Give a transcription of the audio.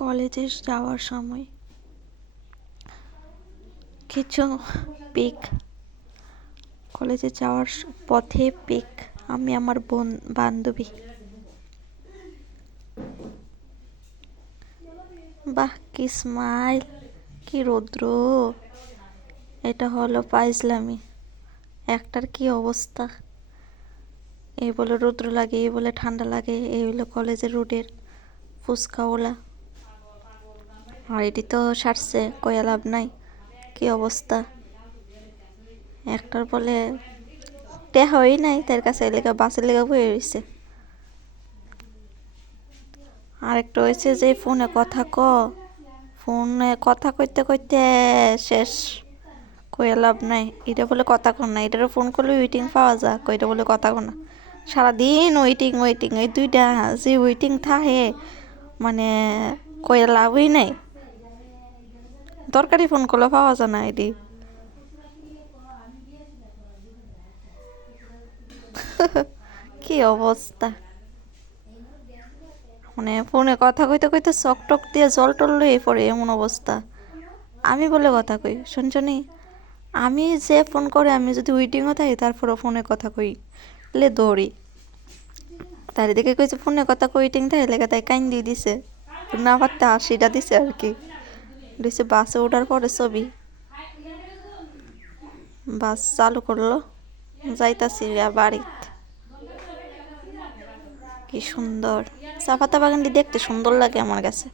কলেজে যাওয়ার সময় কিছু পিক, কলেজে যাওয়ার পথে পিক, আমি আমার বান্ধবী। বাহ, কি স্মাইল, কি রৌদ্র! এটা হলো ফাইজলামি। একটার কি অবস্থা! এই বলে রৌদ্র লাগে, এই বলে ঠান্ডা লাগে, এই হলো কলেজের রোডের ফুচকাওয়ালা। আর এটি তো সারছে, কয়া লাভ নাই। কি অবস্থা! একটার বলে টেহাই নাই তার কাছে, লেগা বাসের লেগা বয়ে রয়েছে। আরেকটা হয়েছে যে ফোনে কথা কইতে কইতে শেষ, কয়ে লাভ নাই। এটা বলে কথা কন না, এটারও ফোন করলে ওয়েটিং পাওয়া যায়, কইটা বলে কথা কন না। সারাদিন ওয়েটিং ওয়েটিং, এই দুইটা যে ওয়েটিং থাকে, মানে কয়ে লাভই নাই। দরকারি ফোন করলে পাওয়া যায় না এটি। কি অবস্থা! মানে ফোনে কথা কইতে কইতে চক টক দিয়ে জল টল লয়ে পড়ে, এমন অবস্থা। আমি বলে কথা কই, শুনছনি? আমি যে ফোন করে, আমি যদি ওয়েটিংও থাকি তারপরও ফোনে কথা কই, লে দৌড়ি। তার দিকে কইছে ফোনে কথা কই ওয়েটিং থাকে, লেগে তাই কাইন দিয়ে দিছে, না পারতে হাসিটা দিছে আর কি। দিছে বাসে ওঠার পরে ছবি। বাস চালু করলো, যাইতাছি বাড়িতে। কি সুন্দর! চা পাতা বাগানটি দেখতে সুন্দর লাগে আমার কাছে।